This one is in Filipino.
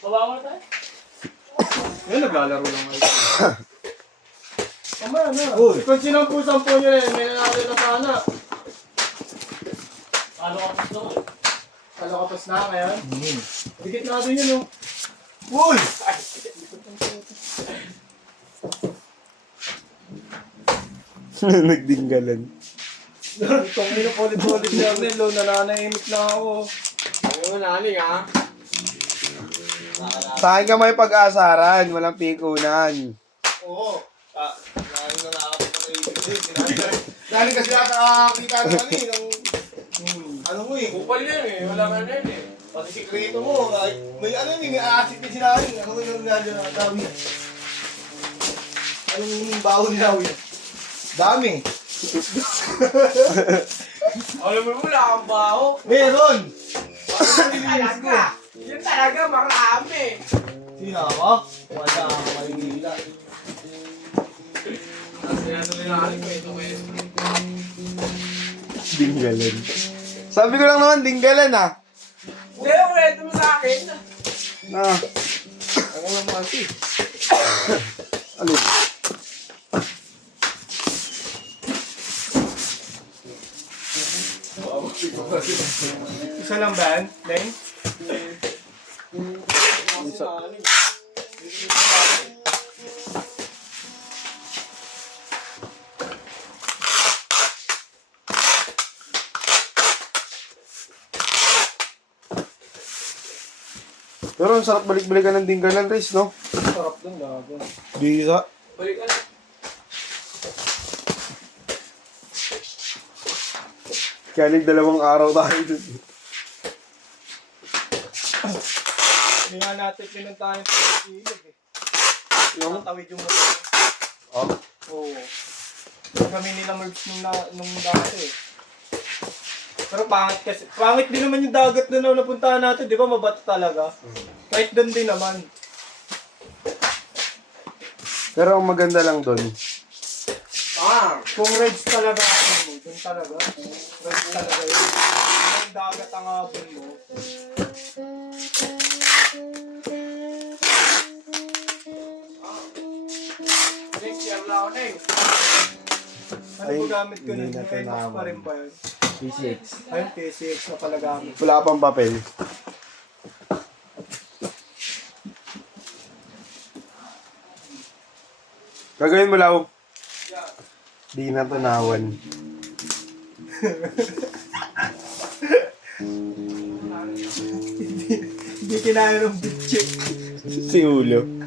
Baba mo na tayo. Yan, naglalaro lang kayo. Tama na. Kung sinampu-sampu nyo rin, may nanalo na sana. Ano ka pa doon? Kalakapas na ngayon. Dikit natin yun, oh. Uy! Nagdinggalan. Itong ulit-ulit niya, Nelo. Nananahimik na ako. Ano na, aling ha? Sa akin ka may pag-aasaran, walang pikunan. Oo. Lalo na Dahil kasi nakakakita na kami ng... Ano mo eh. Kupal yan eh. Wala ka na yun eh. Pati sikreto mo. May ano yun, may aasip din sila rin. Ano yung nandiyan na dami. Anong baho nila yun? Dami. Alam mo, wala kang baho. Meron! Talaga. Yun talaga, marami. Sino ako? Wala ako malilila. Sinatuloy na aling ko ito eh. Dinggalan. Sabi ko lang naman, dinggalan ah. Hindi, ulit mo sa akin. Na. Ako lang mo kasi. Alin? Isa lang ba yan? Leng? Pero ang sarap balik-balikan ng dinggalan, Riz, no? Sarap dun, gago. Bisa. Balik ka na. Kaya nagdalawang araw tayo dun. Hindi nga natin pinuntahan sa ilog eh. Yung tawid yung motor. Oh? Oo. Kami nila merge nung dati eh. Pero pangit kasi. Pangit din naman yung dagat na napuntahan natin. Di ba mabato talaga? Kahit doon din naman. Pero ang maganda lang dun, Kung rides talaga ako mo, doon talaga. Rides talaga yun. Yung dagat ang habon mo. Next year lang ako na eh. Ano Ay, po gamit ko hindi nun? na Yung to NX naman. pa rin ba yun? P6. Ayun, PCX na pala gamit. Wala pang papel. Gagawin mo, Lau. Di na tunawan. Hindi kinaya ng bitchik. Si Ulo.